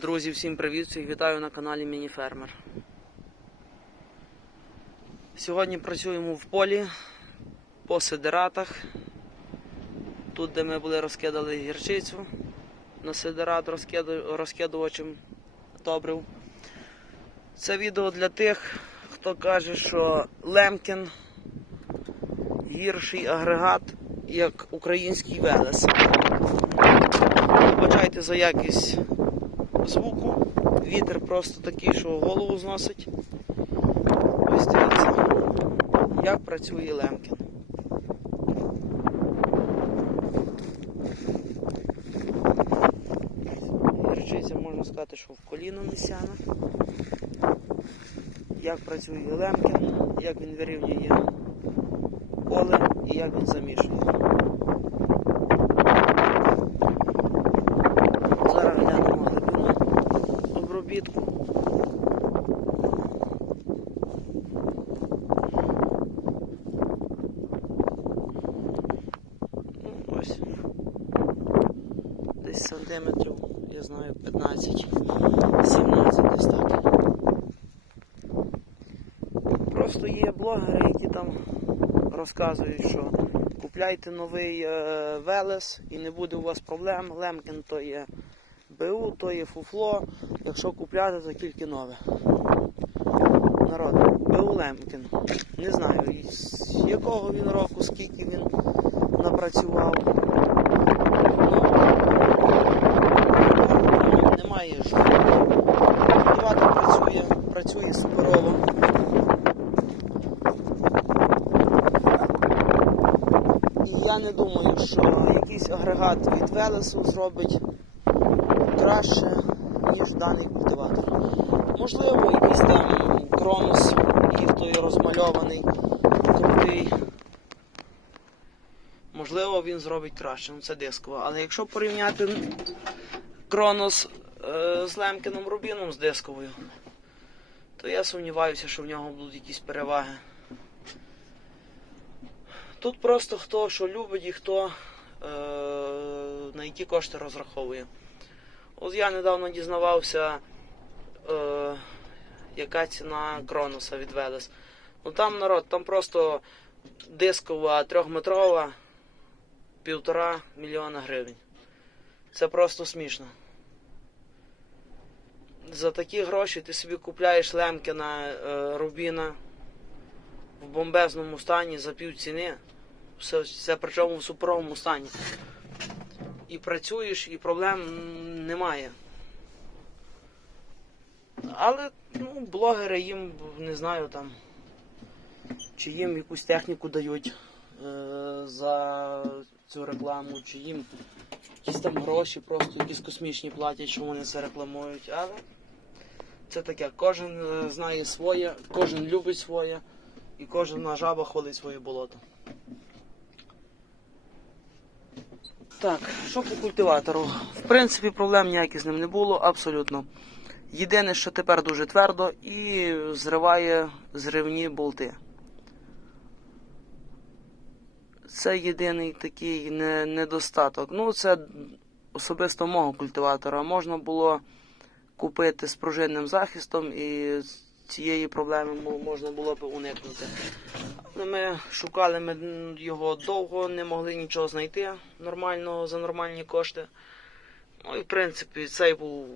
Друзі, всім привіт! Всіх вітаю на каналі Мініфермер. Сьогодні працюємо в полі по сидератах. Тут, де ми були розкидали гірчицю на сидерат розкидувачем добрив. Це відео для тих, хто каже, що Лемкін гірший агрегат, як український Велес. Вибачайте за якість звуку. Вітер просто такий, що голову зносить. Ось дивіться, як працює Лемкін. Гірчиця можна сказати, що в коліно несяна. Як працює Лемкін, як він вирівнює поле і як він замішує. Обробітку. Ну, ось. Десь сантиметрів, я знаю, 15, 17 десь. Просто є блогери, які там розказують, що купляйте новий е, Велес і не буде у вас проблем. Лемкін то є БУ, то є фуфло. Якщо купляти, то тільки нове. Народ, БУ Лемкін. Не знаю, з якого він року, скільки він напрацював. Немає жодного. Працює, працює суперово. Я не думаю, що якийсь агрегат від Велесу зробить краще, ніж даний культиватор. Можливо, якийсь там кронос, їх розмальований, крутий. Можливо, він зробить краще, ну це дискова. Але якщо порівняти Кронос е, з Лемкіном Рубіном з дисковою, то я сумніваюся, що в нього будуть якісь переваги. Тут просто хто що любить і хто е, на які кошти розраховує. От я недавно дізнавався, е, яка ціна Кроноса від Велес. Ну там народ, там просто дискова трьохметрова півтора мільйона гривень. Це просто смішно. За такі гроші ти собі купляєш Лемкіна е, Рубіна в бомбезному стані за пів ціни. Все, все причому в суперовому стані. І працюєш, і проблем немає. Але ну, блогери їм не знаю там, чи їм якусь техніку дають е, за цю рекламу, чи їм якісь там гроші просто якісь космічні платять, що вони це рекламують. Але це таке, кожен е, знає своє, кожен любить своє, і кожен на жаба ходить своє болото. Так, що по культиватору? В принципі, проблем ніяких з ним не було, абсолютно. Єдине, що тепер дуже твердо і зриває зривні болти. Це єдиний такий недостаток. Ну, це особисто мого культиватора. Можна було купити з пружинним захистом і цієї проблеми можна було б уникнути. Ми шукали ми його довго, не могли нічого знайти нормального за нормальні кошти. Ну і в принципі цей був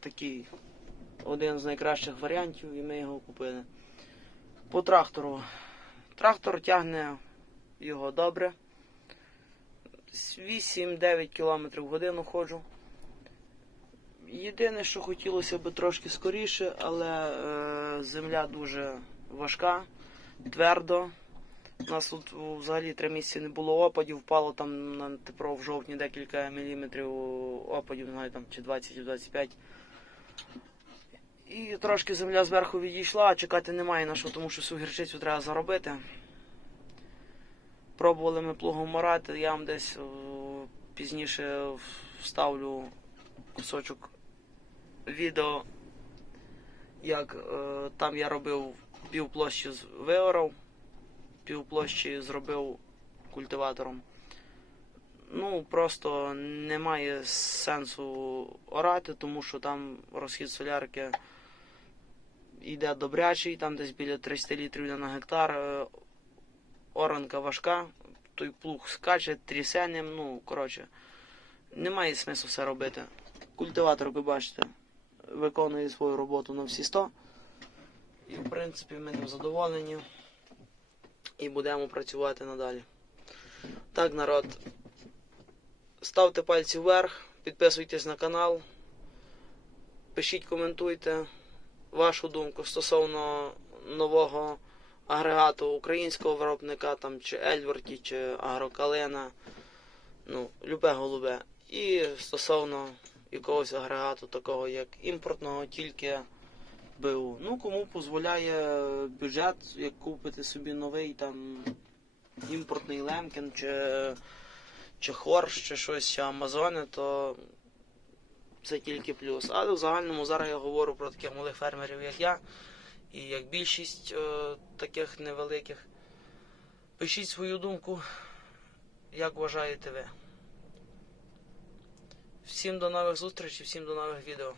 такий один з найкращих варіантів, і ми його купили. По трактору. Трактор тягне його добре. 8-9 км в годину ходжу. Єдине, що хотілося б трошки скоріше, але е, земля дуже важка, твердо. У нас тут взагалі три місяці не було опадів, впало там на тепер в жовтні декілька міліметрів опадів, не знаю, там чи 20 чи 25. І трошки земля зверху відійшла, а чекати немає на що, тому що всю гірчицю треба заробити. Пробували ми плугом морати, я вам десь пізніше вставлю кусочок відео, як е, там я робив півплощі з виорав, півплощі зробив культиватором. Ну, просто немає сенсу орати, тому що там розхід солярки йде добрячий, там десь біля 300 літрів на гектар. Е, Оранка важка, той плуг скаче, трясе ну, коротше, немає смислу все робити. Культиватор, ви бачите, виконує свою роботу на всі 100. І, в принципі, ми ним задоволені. І будемо працювати надалі. Так, народ, ставте пальці вверх, підписуйтесь на канал, пишіть, коментуйте вашу думку стосовно нового агрегату українського виробника, там, чи Ельверті, чи Агрокалина, ну, любе голубе. І стосовно якогось агрегату, такого як імпортного, тільки БУ. Ну, кому дозволяє бюджет, як купити собі новий там імпортний Лемкін, чи, чи Хорш, чи щось, чи Амазони, то це тільки плюс. Але в загальному зараз я говорю про таких малих фермерів, як я, і як більшість е, таких невеликих. Пишіть свою думку, як вважаєте ви. Всім до нових зустрічей, всім до нових відео.